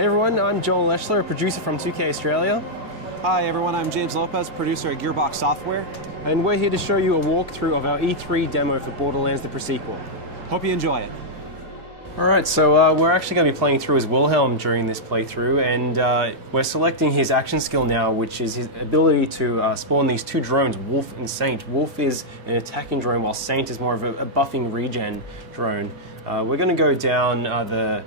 Hey everyone, I'm Joel Eschler, a producer from 2K Australia. Hi everyone, I'm James Lopez, producer at Gearbox Software. And we're here to show you a walkthrough of our E3 demo for Borderlands the Pre-Sequel. Hope you enjoy it. Alright, so we're actually going to be playing through as Wilhelm during this playthrough, and we're selecting his action skill now, which is his ability to spawn these two drones, Wolf and Saint. Wolf is an attacking drone, while Saint is more of a buffing regen drone. We're going to go down the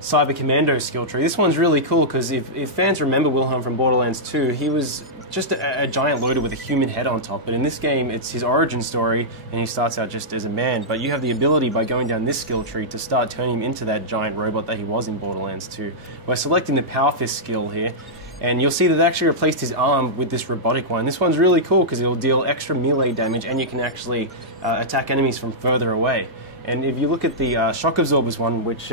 Cyber Commando skill tree. This one's really cool because if fans remember Wilhelm from Borderlands 2, he was just a giant loader with a human head on top. But in this game, it's his origin story, and he starts out just as a man. But you have the ability by going down this skill tree to start turning him into that giant robot that he was in Borderlands 2. We're selecting the Power Fist skill here, and you'll see that they actually replaced his arm with this robotic one. This one's really cool because it'll deal extra melee damage, and you can actually attack enemies from further away. And if you look at the Shock Absorbers one, which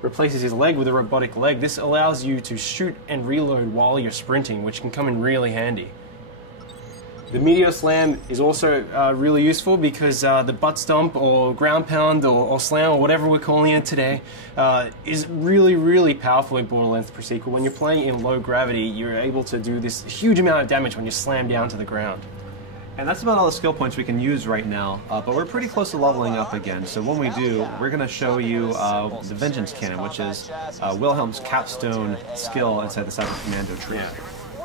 replaces his leg with a robotic leg, this allows you to shoot and reload while you're sprinting, which can come in really handy. The Meteor Slam is also really useful because the butt stomp or ground pound or slam or whatever we're calling it today is really, really powerful in Borderlands the Pre-Sequel. When you're playing in low gravity, you're able to do this huge amount of damage when you slam down to the ground. And that's about all the skill points we can use right now, but we're pretty close to leveling up again. So when we do, we're going to show you the Vengeance Cannon, which is Wilhelm's capstone skill inside the Cyber Commando tree. Yeah.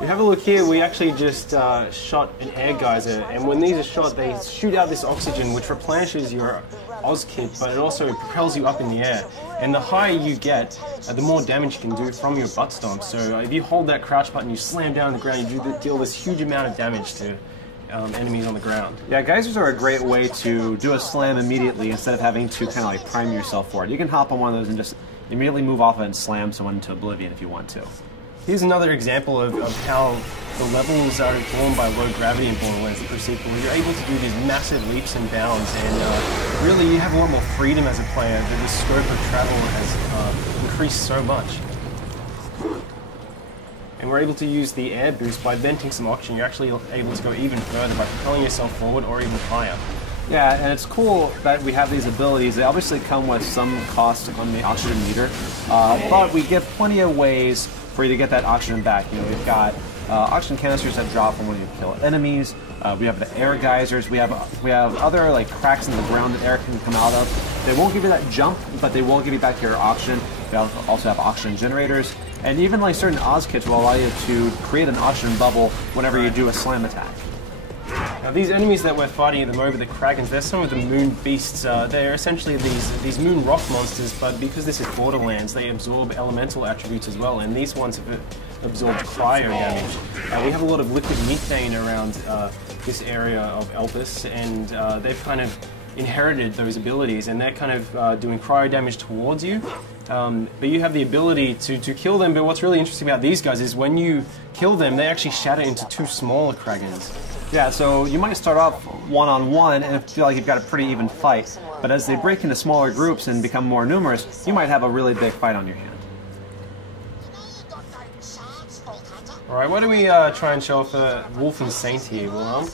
We have a look here, we actually just shot an air geyser, and when these are shot, they shoot out this oxygen which replenishes your Oz kit, but it also propels you up in the air. And the higher you get, the more damage you can do from your butt stomp. So if you hold that crouch button, you slam down on the ground, you deal this huge amount of damage to enemies on the ground. Yeah, geysers are a great way to do a slam immediately instead of having to kind of like prime yourself for it. You can hop on one of those and just immediately move off it and slam someone into oblivion if you want to. Here's another example of how the levels are informed by low gravity in Borderlands the Pre-Sequel. You're able to do these massive leaps and bounds, and really you have a lot more freedom as a player. The scope of travel has increased so much. And we're able to use the air boost by venting some oxygen. You're actually able to go even further by propelling yourself forward or even higher. Yeah, and it's cool that we have these abilities. They obviously come with some cost on the oxygen meter, but we get plenty of ways for you to get that oxygen back. You know, we've got oxygen canisters that drop from when you kill enemies. We have the air geysers. We have other like cracks in the ground that air can come out of. They won't give you that jump, but they will give you back your oxygen. We also have oxygen generators, and even like certain Oz kits will allow you to create an oxygen bubble whenever you do a slam attack. Now these enemies that we're fighting at the moment, the Kragans, they're some of the moon beasts. They're essentially these moon rock monsters, but because this is Borderlands, they absorb elemental attributes as well, and these ones have absorbed cryo damage. We have a lot of liquid methane around this area of Lopez, and they've kind of inherited those abilities, and they're kind of doing cryo damage towards you. But you have the ability to kill them, but what's really interesting about these guys is when you kill them, they actually shatter into two smaller Kragans. Yeah, so you might start off one-on-one and feel like you've got a pretty even fight, but as they break into smaller groups and become more numerous, you might have a really big fight on your hand. Alright, why don't we try and show off Wolf and Saint here, Wilhelm?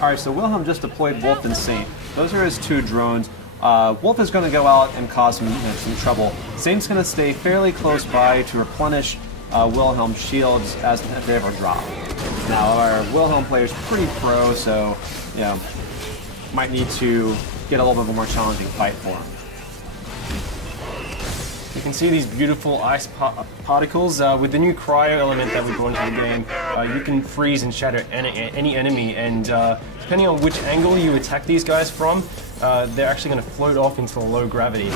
Alright, so Wilhelm just deployed Wolf and Saint. Those are his two drones. Wolf is going to go out and cause some trouble. Saint's going to stay fairly close by to replenish Wilhelm's shields as if they ever drop. Now, our Wilhelm player is pretty pro, so you know, might need to get a little bit of a more challenging fight for him. You can see these beautiful ice particles. With the new cryo element that we brought into the game, you can freeze and shatter any enemy, and depending on which angle you attack these guys from, they're actually going to float off into the low gravity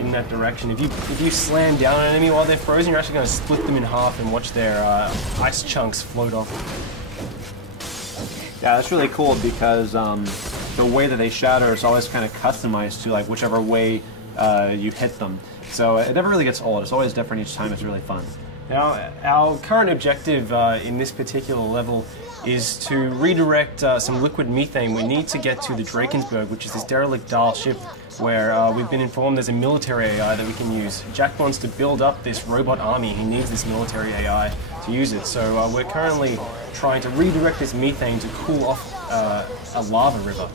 in that direction. If you slam down an enemy while they're frozen, you're actually going to split them in half and watch their ice chunks float off. Yeah, that's really cool because the way that they shatter is always kind of customized to like whichever way you hit them. So it never really gets old. It's always different each time. It's really fun. Now, our current objective in this particular level is to redirect some liquid methane. We need to get to the Drakensburg, which is this derelict Dahl ship where we've been informed there's a military AI that we can use. Jack wants to build up this robot army. He needs this military AI to use it. So we're currently trying to redirect this methane to cool off a lava river.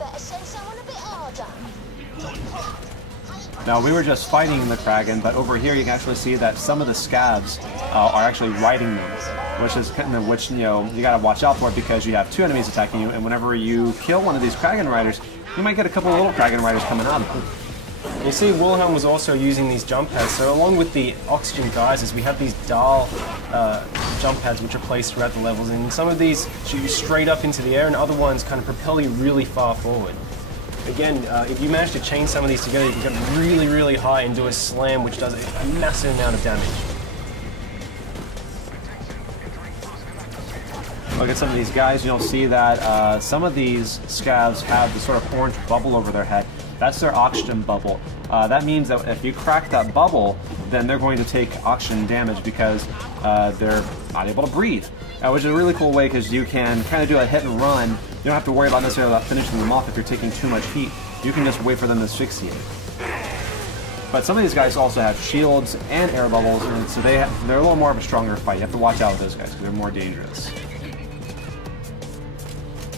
Now, we were just fighting the Kraken, but over here you can actually see that some of the scavs are actually riding them, which you know, you gotta watch out for because you have two enemies attacking you, and whenever you kill one of these Kraken riders, you might get a couple of little Kraken riders coming out of them. You see, Wilhelm was also using these jump pads, so along with the oxygen geysers, we have these dial jump pads which are placed throughout the levels, and some of these shoot you straight up into the air, and other ones kind of propel you really far forward. Again, if you manage to chain some of these together, you can get really, really high and do a slam, which does a massive amount of damage. Look at some of these guys, you'll see that some of these scavs have this sort of orange bubble over their head. That's their oxygen bubble. That means that if you crack that bubble, then they're going to take oxygen damage because they're not able to breathe. Which is a really cool way because you can kind of do a hit and run. You don't have to worry about necessarily about finishing them off if you're taking too much heat. You can just wait for them to asphyxiate. But some of these guys also have shields and air bubbles, and so they're a little more of a stronger fight. You have to watch out with those guys because they're more dangerous.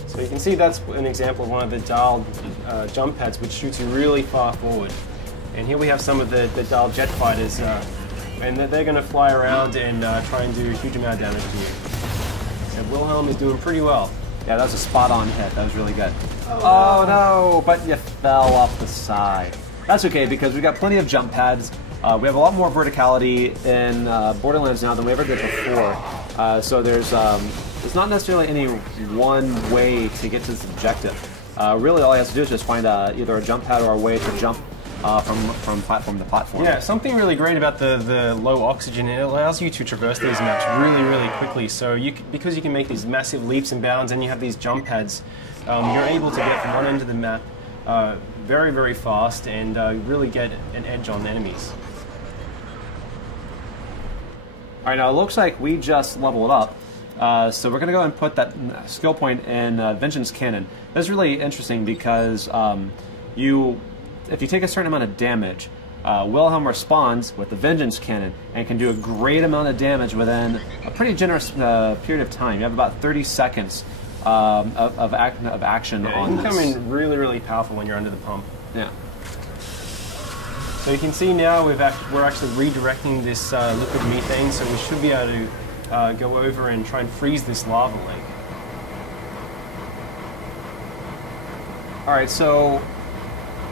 So you can see that's an example of one of the dialed jump pads which shoots you really far forward. And here we have some of the dialed jet fighters, and they're going to fly around and try and do a huge amount of damage to you. So Wilhelm is doing pretty well. Yeah, that was a spot-on hit. That was really good. Oh no, but you fell off the side. That's okay because we've got plenty of jump pads. We have a lot more verticality in Borderlands now than we ever did before. So there's not necessarily any one way to get to this objective. Really, all you have to do is just find either a jump pad or a way to jump from platform to platform. Yeah, something really great about the low oxygen, it allows you to traverse these maps really, really quickly. So because you can make these massive leaps and bounds and you have these jump pads, you're able to get from one end of the map very, very fast and really get an edge on enemies. Alright, now it looks like we just leveled up. So we're going to go and put that skill point in Vengeance Cannon. That's really interesting because if you take a certain amount of damage, Wilhelm responds with the Vengeance Cannon and can do a great amount of damage within a pretty generous period of time. You have about 30 seconds of action on this. It can come in really, really powerful when you're under the pump. Yeah. So you can see now we're actually redirecting this liquid methane, so we should be able to go over and try and freeze this lava lake. Alright, so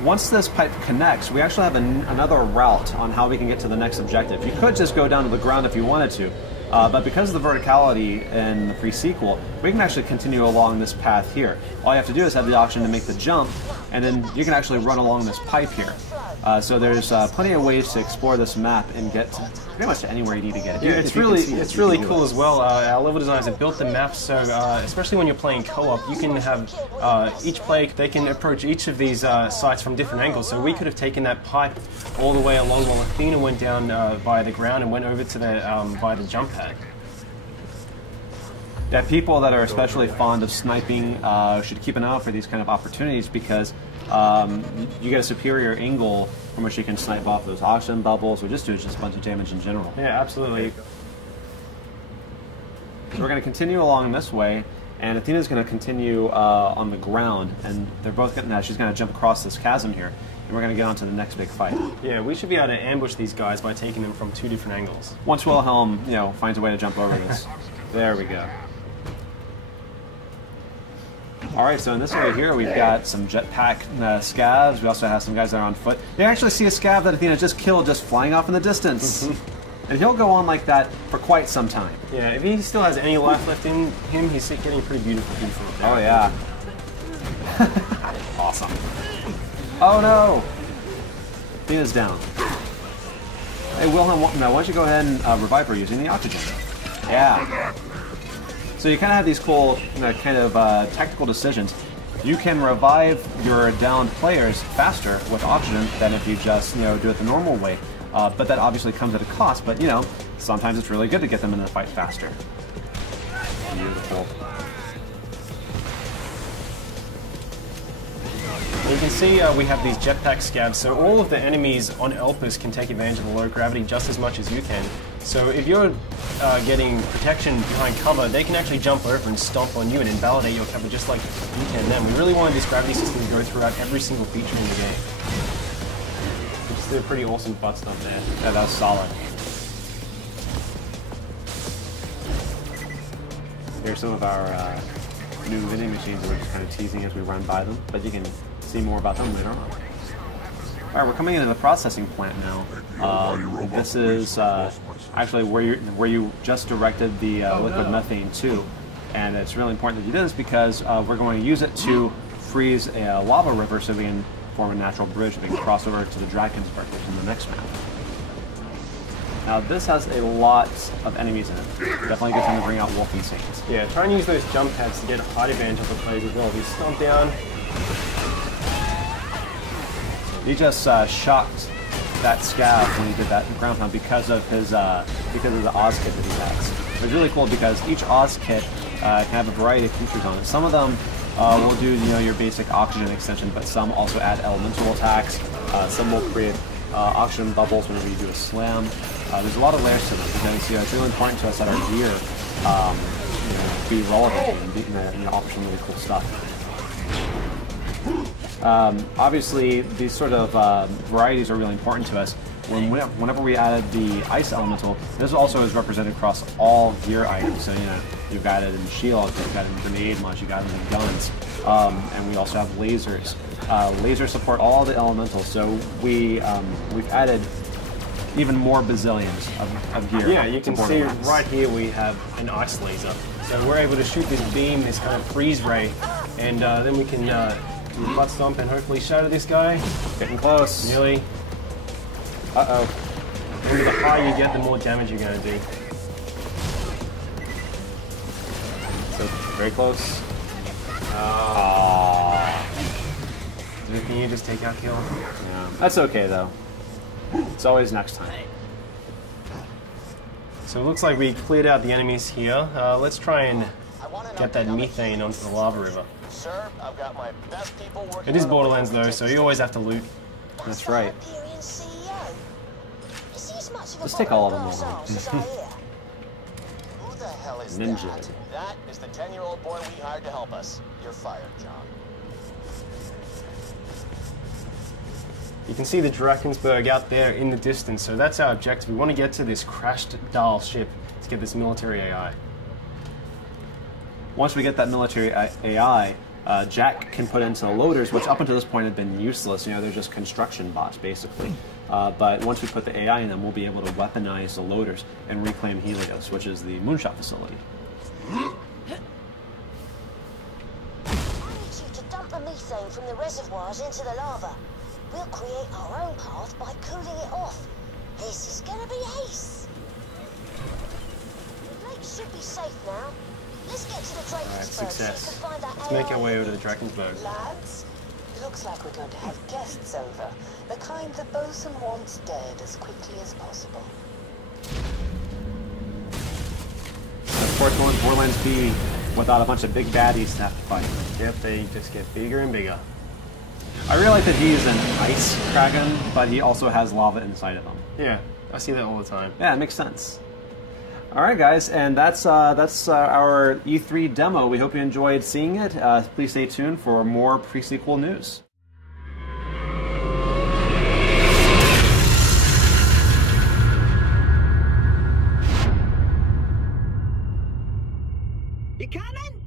once this pipe connects, we actually have another route on how we can get to the next objective. You could just go down to the ground if you wanted to, but because of the verticality in the pre-sequel, we can actually continue along this path here. All you have to do is have the option to make the jump, and then you can actually run along this pipe here. So there's plenty of ways to explore this map and get to pretty much anywhere you need to get. Yeah, it's really cool as well. Our level designers have built the map so, especially when you're playing co-op, you can have each player, they can approach each of these sites from different angles. So we could have taken that pipe all the way along while Athena went down by the ground and went over to the by the jump pad. Yeah, people that are especially fond of sniping should keep an eye out for these kind of opportunities because you get a superior angle from which you can snipe off those oxygen bubbles or just do just a bunch of damage in general. Yeah, absolutely. So we're going to continue along this way, and Athena's going to continue on the ground, and they're both going to, she's going to jump across this chasm here, and we're going to get on to the next big fight. Yeah, we should be able to ambush these guys by taking them from two different angles. Once Wilhelm, finds a way to jump over this. There we go. Alright, so in this area here, we've got some jetpack scavs. We also have some guys that are on foot. You actually see a scav that Athena just killed just flying off in the distance. And he'll go on like that for quite some time. Yeah, if he still has any life left in him, he's getting pretty beautiful. Oh, yeah. Awesome. Oh, no! Athena's down. Hey, Wilhelm, now why don't you go ahead and revive her using the oxygen? Yeah. So you kind of have these cool tactical decisions. You can revive your downed players faster with oxygen than if you just do it the normal way. But that obviously comes at a cost. But sometimes it's really good to get them in the fight faster. Beautiful. You can see we have these jetpack scavs, so all of the enemies on Lopez can take advantage of the low gravity just as much as you can. So if you're getting protection behind cover, they can actually jump over and stomp on you and invalidate your cover just like you can them. We really wanted this gravity system to go throughout every single feature in the game. We just did a pretty awesome butt stomp there. Yeah, that was solid. Here's some of our new vending machines that we're just kind of teasing as we run by them, but you can see more about them later on. All right, we're coming into the processing plant now. This is actually where you just directed the liquid methane to, and it's really important that you do this because we're going to use it to freeze a lava river so we can form a natural bridge that we can cross over to the Drakensburg, which is in the next map. Now this has a lot of enemies in it. Definitely a good time to bring out Wolf and Saint. Yeah, try and use those jump pads to get a height advantage of the players as well. If you stomp down. He just shocked that scav when he did that ground pound because of his because of the Oz kit that he has. It's really cool because each Oz kit can have a variety of features on it. Some of them will do your basic oxygen extension, but some also add elemental attacks. Some will create oxygen bubbles whenever you do a slam. There's a lot of layers to them because it's really important to us that our gear be relevant and offer some really cool stuff. Obviously, these sort of varieties are really important to us. Whenever we added the ice elemental, this also is represented across all gear items. So you've got it in shield, you've got it in grenade launch, you've got it in guns, and we also have lasers. Lasers support all the elementals, so we've added even more bazillions of gear. Yeah, you can see right here we have an ice laser. So we're able to shoot this beam, this kind of freeze ray, and then we can butt stomp and hopefully shatter this guy. Getting close. Nearly. Uh-oh. And the higher you get, the more damage you're going to do. So, very close. Can you just take out kill? Yeah, that's okay though. It's always next time. So it looks like we cleared out the enemies here. Let's try and get that methane onto the lava river. Sir, I've got my best people working. It is Borderlands though, so you always have to loot. That's right. Let's take all of them over. Who the hell is Ninja. that? That is the 10-year-old boy we hired to help us. You're fired, John. You can see the Drakensburg out there in the distance, so that's our objective. We want to get to this crashed Dahl ship to get this military AI. Once we get that military AI, Jack can put into the loaders, which up until this point have been useless. They're just construction bots, basically. But once we put the AI in them, we'll be able to weaponize the loaders and reclaim Helios, which is the moonshot facility. I need you to dump the methane from the reservoirs into the lava. We'll create our own path by cooling it off. This is gonna be ace. The lake should be safe now. Let's get to the Drakensburg. Alright, success. So you can find that Let's make our way over to the Drakensburg. Lads, looks like we're going to have guests over. The kind the bosun wants dead as quickly as possible. Of course, what would Borderlands be without a bunch of big baddies to have to fight? Yep, they just get bigger and bigger. I really like that he's an ice dragon, but he also has lava inside of him. Yeah, I see that all the time. Yeah, it makes sense. All right, guys, and that's our E3 demo. We hope you enjoyed seeing it. Please stay tuned for more pre-sequel news. You coming?